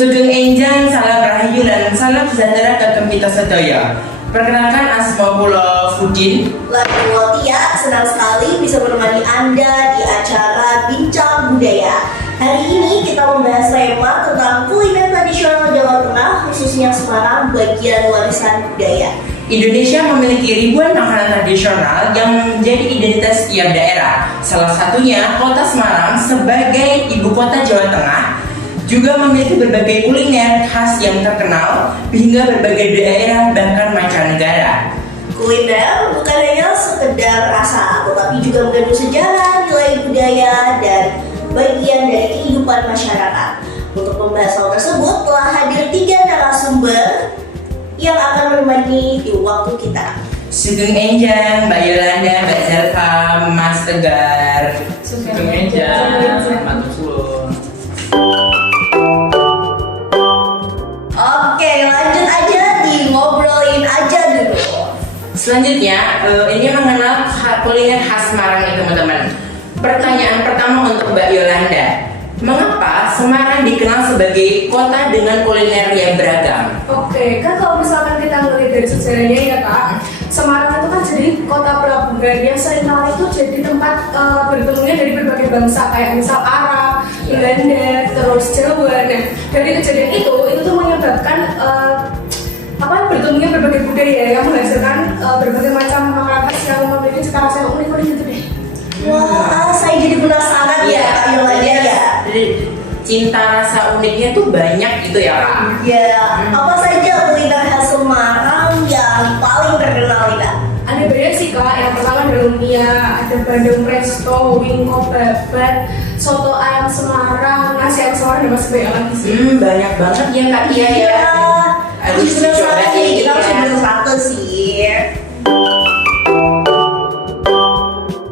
Sugeng Enjang, salam rahayu dan salam sejahtera kagem kita sedaya. Perkenalkan asma kula Fudin. Lalu Watia, senang sekali bisa menemani Anda di acara Bincang Budaya. Hari ini kita membahas tema tentang kuliner tradisional Jawa Tengah, khususnya Semarang, bagian warisan budaya. Indonesia memiliki ribuan makanan tradisional yang menjadi identitas setiap daerah. Salah satunya kota Semarang sebagai ibu kota Jawa Tengah juga memiliki berbagai kuliner khas yang terkenal hingga berbagai daerah bahkan mancanegara. Kuliner bukan hanya sekedar rasa, tetapi juga mengandung sejarah, nilai budaya, dan bagian dari kehidupan masyarakat. Untuk membahas hal tersebut telah hadir 3 narasumber yang akan menemani di waktu kita. Sugeng Enjang, Mbak Yolanda, Mbak Zelfa, Mas Tegar. Sugeng Enjang, matur suwun. Oke, lanjut aja di ngobrolin aja dulu. Selanjutnya, ini mengenal kuliner khas Semarang nih teman-teman. Pertanyaan pertama untuk Mbak Yolanda. Mengapa Semarang dikenal sebagai kota dengan kuliner yang beragam? Oke, kan kalau misalkan kita ngelihat dari sejarahnya ya Kak, Semarang itu kan jadi kota pelabuhan yang seringkali itu jadi tempat bertemunya dari berbagai bangsa kayak misal Arab, Belanda, terus Jawa. Nah, dari kejadian itu tuh menyebabkan bertemunya berbagai budaya yang menghasilkan berbagai macam makanan khas yang memiliki cita rasa yang unik-unik gitu deh. Wah, saya jadi penasaran ya Kak Yolanda ya. Cinta rasa uniknya tuh banyak gitu ya Kak? Ya, apa saja kuliner khas Semarang yang paling terkenal nih Kak? Ada banyak sih Kak, yang pertama ada lumpia, ada bandeng presto, wingko babat, soto ayam Semarang, nasi ayam Semarang, dan masih banyak lagi sih. Banyak banget ya Kak, iya ya. Harus dicoba nih, kita ya. harus beli satu sih.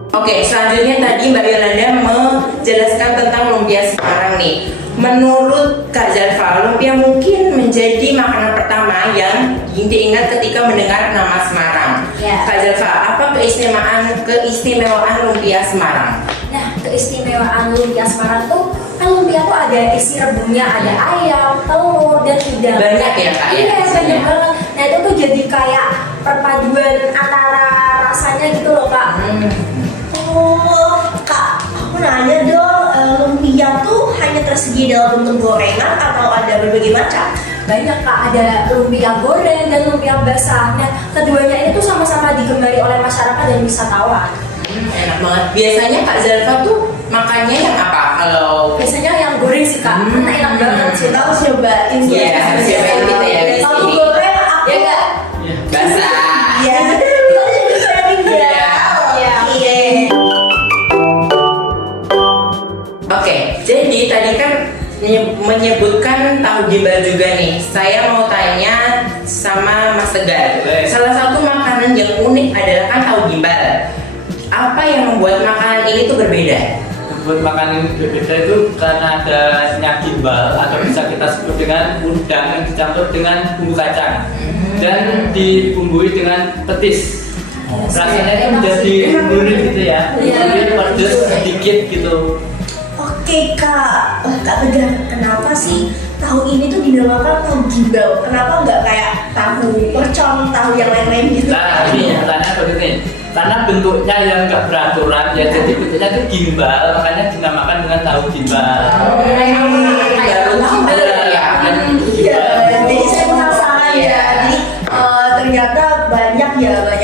Oke, selanjutnya tadi Mbak Yolanda menjelaskan tentang lumpia Semarang nih. Menurut Kak Zalfa, lumpia mungkin menjadi makanan pertama yang diingat ketika mendengar nama Semarang. Ya. Kak Zalfa, apa keistimewaan lumpia Semarang? Nah, keistimewaan lumpia Semarang tuh kan lumpia tuh ada isi rebungnya, ada ayam, telur, dan udang. Banyak ya Kak ya? Iya, banyak banget. Nah itu tuh jadi kayak perpaduan antara rasanya gitu loh Kak. Oh, Kak, aku nanya dong, lumpia tuh hanya tersedia dalam bentuk gorengan atau ada berbagai macam? Banyak Kak, ada lumpia goreng dan lumpia basah. Nah keduanya ini tuh sama-sama digemari oleh masyarakat dan wisatawan. Enak banget. Biasanya Kak Zalfa tuh makannya yang apa? Kalau Biasanya yang goreng sih Kak, karena enak banget sih. Kita harus cobain. Iya, harus cobain gitu ya, di Kalau sini. goreng aku Ya Kak? basah. Iya, kita jadi sharing ya. Iya. Iya. Oke, jadi tadi kan menyebutkan tahu gimbal juga nih. Saya mau tanya sama Mas Tegar. Salah satu makanan yang unik adalah kan tahu gimbal. Apa yang membuat makanan ini tuh berbeda? Buat makanan berbeda itu karena adanya gimbal atau bisa kita sebut dengan udang yang dicampur dengan bumbu kacang dan dibumbui dengan petis. Rasanya itu menjadi gurih gitu ya, jadi pedes sedikit gitu. Oke Kak, Kak Tegar, kenapa sih tahu ini tuh dinamakan tahu gimbal? Kenapa nggak kayak tahu mercon, tahu yang lain-lain gitu? Nah ini karena begini, karena bentuknya yang nggak beraturan ya, jadi bentuknya itu gimbal, makanya dinamakan dengan tahu gimbal. Baru gimbal ya. Iya, jadi saya penasaran ya. Jadi ternyata banyak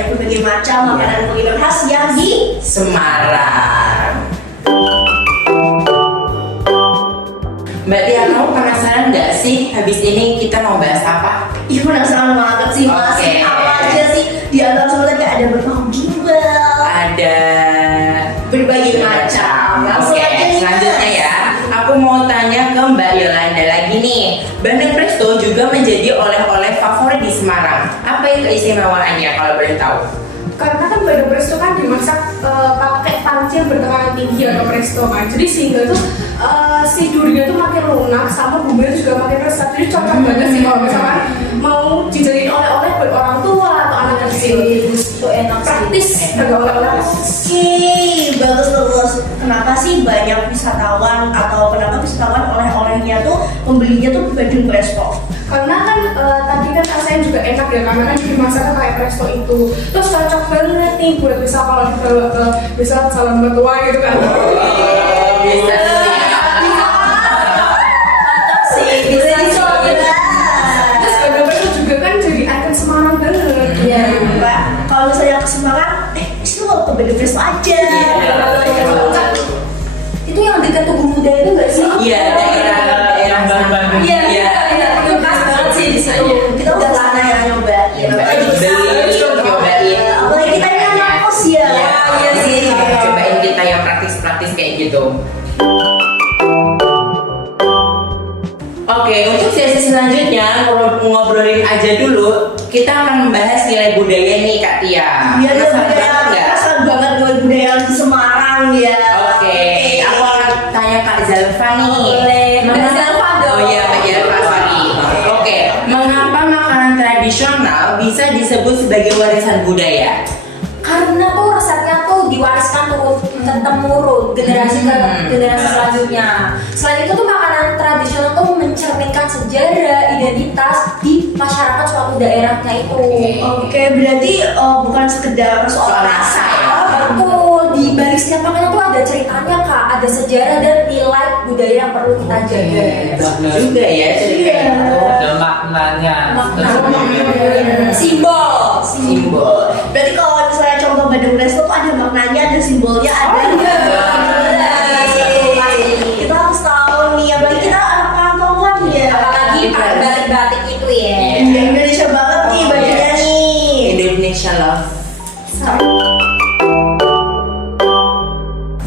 berbagai macam makanan kuliner khas yang di Semarang. Mbak Tia, kamu penasaran nggak sih habis ini kita mau bahas apa? Ih, penasaran banget sih Mas. Oke. Apa aja sih di antara semua tadi ada bertahu gimbal, Ada berbagai macam. Langsung Oke, aja nih, selanjutnya Mas. ya. Aku mau tanya ke Mbak Yolanda lagi nih. Bandeng presto juga menjadi oleh-oleh favorit di Semarang. Apa itu keistimewaannya kalau boleh tahu? Karena kan bandeng presto kan dimasak pakai panci yang bertekanan tinggi atau presto kan, jadi sehingga tuh si durinya tuh makin lunak sama bumbunya tuh juga makin resep. Jadi cocok banget sih kalau misalkan mau dijadiin oleh-oleh buat orang tua atau anak kecil. Itu enak sih. Praktis sebagai oleh-oleh. Oke, bagus. Kenapa sih banyak wisatawan atau kenapa wisatawan oleh-olehnya tuh membeli membelinya tuh Bandung Presto? Karena kan tadi kan rasanya juga enak ya, karena kan dimasaknya kayak presto itu. Terus cocok banget nih buat misal kalau dibawa ke misal calon mertua gitu kan. Bisa Bisa dicoba. Terus Bandung Presto juga kan jadi ikon Semarang banget. Iya, Mbak. Kalau misalnya ke Semarang, itu mau ke Bandung Presto aja. Itu yang dekat Tugu Muda itu nggak sih? Iya, daerah Bandung. Iya, Iya. itu pas banget sih di situ. Kita udah sana ya nyobain. Cobain. Apalagi kita ini anak kos ya. Iya sih. Cobain kita yang praktis-praktis kayak gitu. Oke, untuk sesi selanjutnya ngobrolin aja dulu. Kita akan membahas nilai budaya nih Kak Tia. Iya, Penasaran budaya. banget nggak? Penasaran banget dengan budaya di Semarang ya. Oke, aku akan tanya Kak Zalfa nih. Boleh. Mbak Zalfa dong. Oh iya, Mbak Zalfa, sorry. Oke, mengapa makanan tradisional bisa disebut sebagai warisan budaya? Karena tuh resepnya tuh diwariskan turun temurun generasi ke generasi selanjutnya. Selain itu tuh makanan tradisional tuh mencerminkan sejarah, identitas di masyarakat suatu daerahnya itu. Oke, berarti bukan sekedar soal rasa ya. Betul, di balik setiap makanan tuh ada ceritanya Kak, ada sejarah dan nilai budaya yang perlu kita jaga. Benar. Juga ya ceritanya itu. Ada maknanya. Simbol. Simbol. Berarti kalau misalnya contoh Bandung Presto tuh ada maknanya, ada simbolnya, ada. Kita harus tahu nih, apalagi kita anak kantongan ya. Apalagi pakai batik-batik itu ya. Iya, Indonesia banget nih bajunya nih. Indonesia love.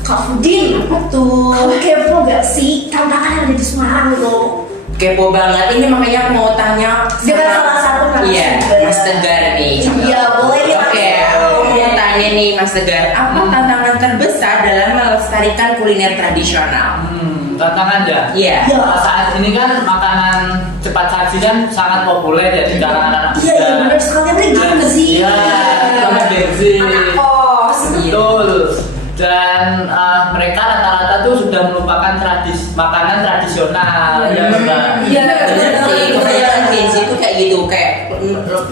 Kak Fudin, Betul. kamu kepo gak sih tantangan yang ada di Semarang tuh? Kepo banget ini, makanya aku mau tanya Dengan salah satu narasumber. Iya, Mas Tegar nih. Iya, boleh nih, Mas. Oke, aku mau tanya nih Mas Tegar, apa tantangan terbesar dalam melestarikan kuliner tradisional? Tantangan ya. Iya. Iya. Saat ini kan makanan cepat saji kan sangat populer ya di kalangan anak muda. Iya, benar sekali, apalagi Gen Z. Iya, sama Gen Z. Anak kos. Betul. Dan mereka rata-rata tuh sudah melupakan makanan tradisional. Ya, Mbak. Iya, Bener sih, kebanyakan Gen Z itu kayak gitu, kayak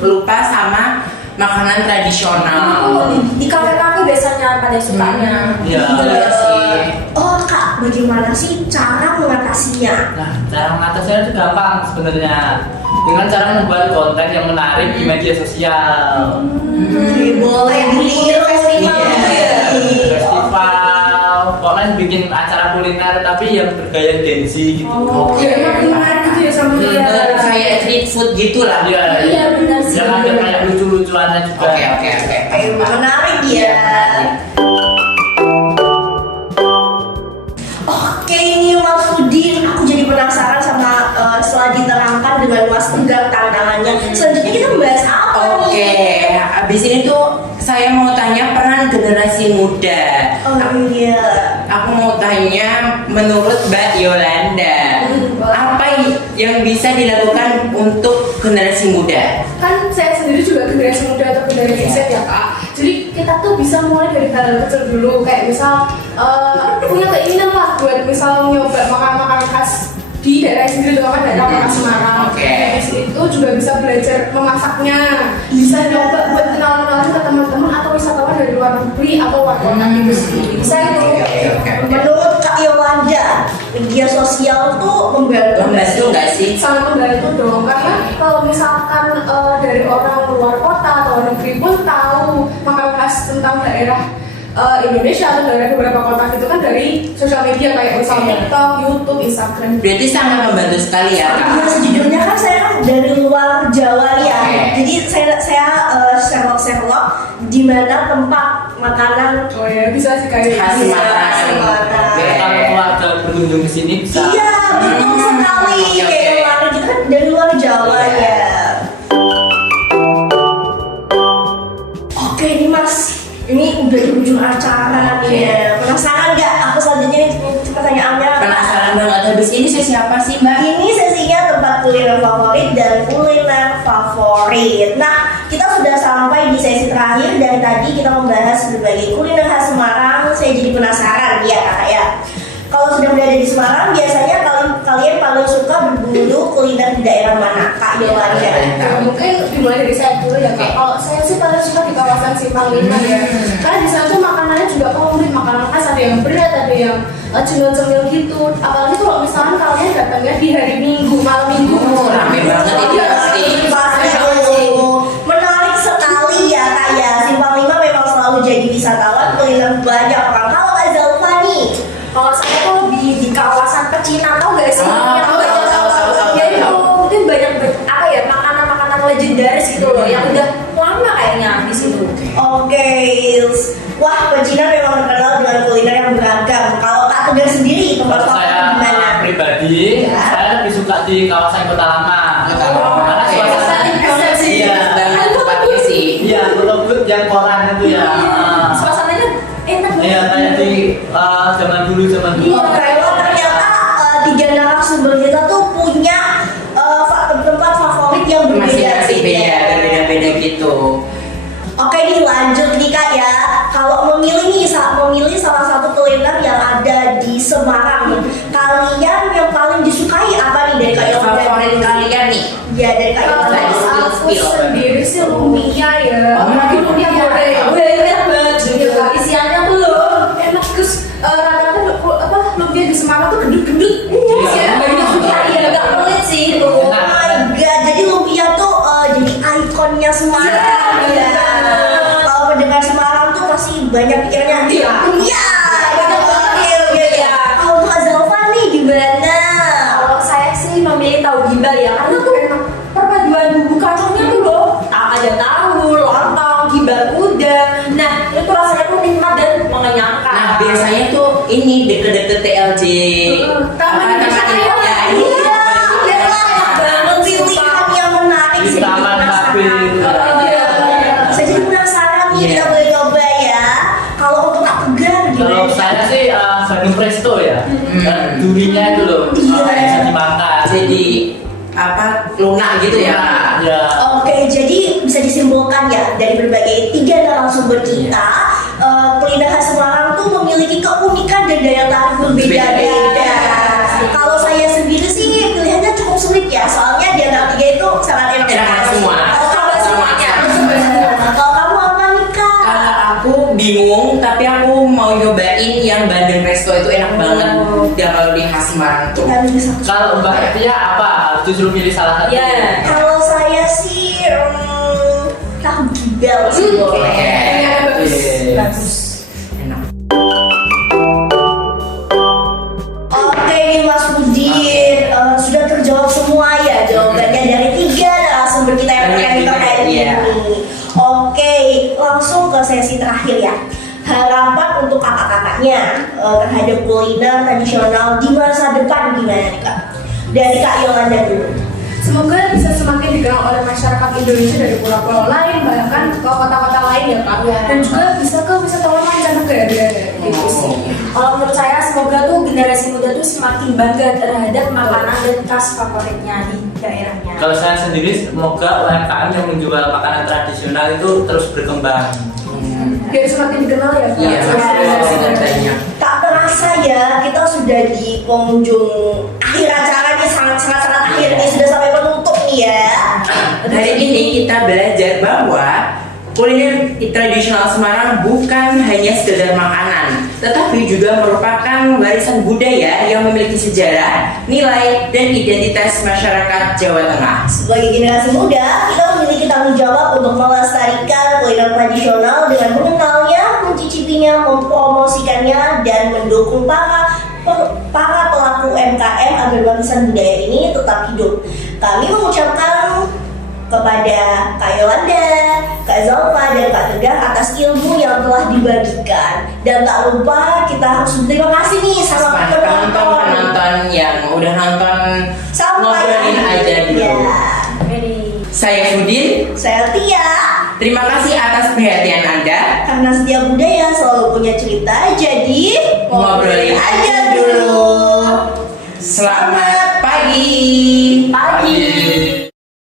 lupa sama makanan tradisional. Di kafe-kafe biasanya pada sukanya. Iya. Iya sih. Oh Kak, bagaimana sih cara mengatasinya? Nah, cara mengatasinya itu gampang sebenarnya. Dengan cara membuat konten yang menarik di media sosial. Boleh dilihat festival gitu ya. Festival, pokoknya bikin acara kuliner tapi yang bergaya Gen Z gitu. Oke, menarik gitu ya sama dia. Kayak street food gitu lah. Iya, benar sih. Yang ada kayak lucu-lucuannya juga. Oke. Menarik ya. Oke, ini Mas Udin, aku jadi penasaran sama setelah diterangkan dengan Mas Tegar tantangannya. Selanjutnya kita membahas apa Oke, nih? abis ini tuh saya mau tanya peran generasi muda. Oh iya. Aku mau tanya, menurut Mbak Yolanda, apa yang bisa dilakukan untuk generasi muda? Kan saya sendiri juga generasi muda atau generasi Z ya Kak. Jadi kita tuh bisa mulai dari hal kecil dulu, kayak misal punya keinginan lah buat misal nyoba makanan-makanan khas di daerah sendiri, terutama daerah Kota Semarang. Oke. Habis itu juga bisa belajar memasaknya, bisa nyoba buat kenal-kenalin ke teman-teman atau wisatawan dari luar negeri atau luar kota gitu sih. Bisa itu. Oke. Menurut Kak Yolanda, media sosial tuh membantu nggak sih? Membantu nggak sih? Sangat membantu dong, karena kalau misalkan dari orang luar kota atau luar negeri pun tahu makanan khas tentang daerah Indonesia atau dari beberapa kota gitu kan dari sosial media kayak misalnya TikTok, YouTube, Instagram. Berarti sangat membantu sekali ya, Kak? Ya, sejujurnya kan saya kan dari luar Jawa ya. Oke. Jadi saya Sherlock di mana tempat makanan. Oh ya, bisa sih kayak Khas gitu. Semarang. Biar kalau keluarga berkunjung ke sini bisa. Iya, betul sekali. Oke, Kayak oke. kemarin kita kan dari luar Jawa Iya. ya. Oke nih Mas, ini udah di ujung acara nih Oke. ya. Penasaran nggak? Aku selanjutnya nih pertanyaannya. Penasaran banget, habis ini sih siapa sih Mbak? Ini sesinya tempat kuliner favorit dan kuliner favorit. Nah, kita sudah sampai di sesi terakhir dan tadi kita membahas berbagai kuliner khas Semarang. Saya jadi penasaran ya kakak ya. Kalau sudah berada di Semarang, biasanya kalian paling suka berburu dulu kuliner di daerah mana? Kak Yolanda. Nah, mungkin dimulai dari saya dulu ya kak. Kalau saya sih paling suka di kawasan Simpang 5 ya. Karena di sana tuh makanannya juga komplit, makanan khas, ada yang berat, ada yang cemil-cemil gitu. Apalagi kalau misalnya kalian datangnya di hari Minggu, malam Minggu. Rame banget itu pasti. Pasti tuh. Menarik sekali ya Kak ya. Simpang 5 memang selalu jadi wisatawan kuliner banyak orang. Kalau Kak Zalfa nih, Kalau saya tuh lebih di kawasan pecinan, tau gak sih? Ah, tahu. Ya itu mungkin banyak apa ya, makanan-makanan legendaris gitu loh, yang udah lama kayaknya di situ. oke. Wah, Pecinan memang terkenal dengan kuliner yang beragam. Kalau Kak Tegar sendiri, tempat Kalau favorit saya di mana? pribadi, Ya. saya lebih suka di kawasan Kota Lama. Kota Lama. Karena suasana Iya, banget tempatnya sih. iya, betul-betul yang koran itu ya. Suasananya enak banget. Iya, kayak di zaman dulu. Oke, wah ternyata tiga narasumber kita tuh punya tempat favorit yang Masing-masing beda, berbeda-beda. berbeda-beda gitu. Oke nih lanjut nih Kak ya. Kalau memilih salah satu kuliner yang ada di Semarang, kalian yang paling disukai apa nih dari Kak Yolanda? Favorit kalian nih? Ya dari Kak Yolanda. Kalau aku sendiri sih lumpia ya. Oh, Apalagi lumpia goreng. Wih, enak banget. Iya, Kak. Isiannya belum. Enak terus rata-rata lumpia di Semarang tuh gendut-gendut. Iya. Iya, agak pelit sih itu. Oh my god, jadi lumpia tuh jadi ikonnya Semarang Iya. ya. Kalau mendengar Semarang tuh pasti banyak pikirnya Iya. lumpia. Banyak banget. Oke. Iya. Kalau untuk Azalfa nih gimana? Kalau saya sih memilih tahu gimbal ya, karena tuh enak. Perpaduan bumbu kacangnya tuh loh, ada tahu, lontong, gimbal kuda. Nah, itu rasanya tuh nikmat dan mengenyangkan. Nah, biasanya tuh ini deket-deket TLJ. Taman Indonesia Raya. Ya, Iya, iya. enak banget pilihan yang menarik Di sih. Taman Kafe. Saya jadi penasaran nih, Iya. kita boleh coba ya. Kalau untuk Kak Tegar Kalau gimana? saya sih Bandung Presto ya. Dan durinya itu loh, Iya. bisa dimakan. Jadi apa lunak gitu ya? Ya. Oke, jadi bisa disimpulkan ya dari berbagai tiga narasumber kita, kuliner khas Semarang tuh memiliki keunikan dan daya tarik berbeda-beda. Kalau saya sendiri sih pilihannya cukup sulit ya, soalnya di antara tiga itu sangat enak Enak semua. Kalau coba semuanya. Kalau kamu apa nih Kak? Kalau aku bingung, tapi aku mau nyobain yang Bandeng Resto itu enak banget. Yang kalau di khas Semarang tuh. Kita milih satu. Kalau Mbak Etia apa? Justru pilih salah satu. Iya. Kalau saya sih tahu gimbal sih boleh. Iya, Bagus. Enak. Oke nih Mas Budin, sudah terjawab semua ya jawabannya dari tiga narasumber kita yang Banyak akan kita juga, hari iya. ini. Oke, langsung ke sesi terakhir ya. Harapan untuk kakak-kakaknya terhadap kuliner tradisional di masa depan gimana nih Kak? Dari Kak Yolanda dulu. Semoga bisa semakin dikenal oleh masyarakat Indonesia dari pulau-pulau lain, bahkan ke kota-kota lain ya Kak. Iya. Dan juga bisa ke wisatawan mancanegara gitu sih. Kalau menurut saya semoga tuh generasi muda tuh semakin bangga terhadap makanan dan khas favoritnya di daerahnya. Kalau saya sendiri semoga UMKM yang menjual makanan tradisional itu terus berkembang. Biar semakin dikenal ya Kak. Iya, masih banyak. Tak terasa ya kita sudah di penghujung akhir acara nih, sangat akhir nih, sudah sampai penutup nih ya. Hari ini kita belajar bahwa kuliner tradisional Semarang bukan hanya sekedar makanan, tetapi juga merupakan warisan budaya yang memiliki sejarah, nilai, dan identitas masyarakat Jawa Tengah. Sebagai generasi muda, kita memiliki tanggung jawab untuk melestarikan kuliner tradisional dengan mengenalnya, mencicipinya, mempromosikannya, dan mendukung para pelaku UMKM agar warisan budaya ini tetap hidup. Kami mengucapkan kepada Kak Yolanda, Kak Zalfa, dan Kak Tegar atas ilmu yang telah dibagikan. Dan tak lupa kita harus berterima kasih nih sama penonton yang udah nonton ngobrolin aja dulu. Ya. Saya Budin, Saya Tia. terima kasih atas perhatian Anda. Karena setiap budaya selalu punya cerita, jadi Ngobrolin aja dulu. Selamat pagi. Pagi.